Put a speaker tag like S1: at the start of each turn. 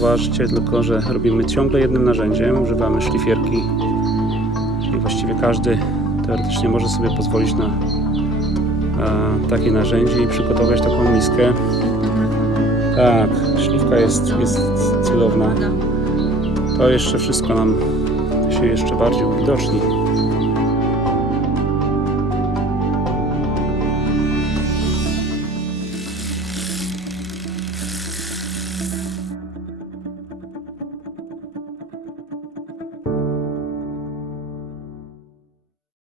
S1: Zauważcie tylko, że robimy ciągle jednym narzędziem. Używamy szlifierki. Czyli właściwie każdy teoretycznie może sobie pozwolić na takie narzędzie i przygotować taką miskę. Tak, szlifka jest, jest cudowna. To jeszcze wszystko nam się jeszcze bardziej uwidoczni.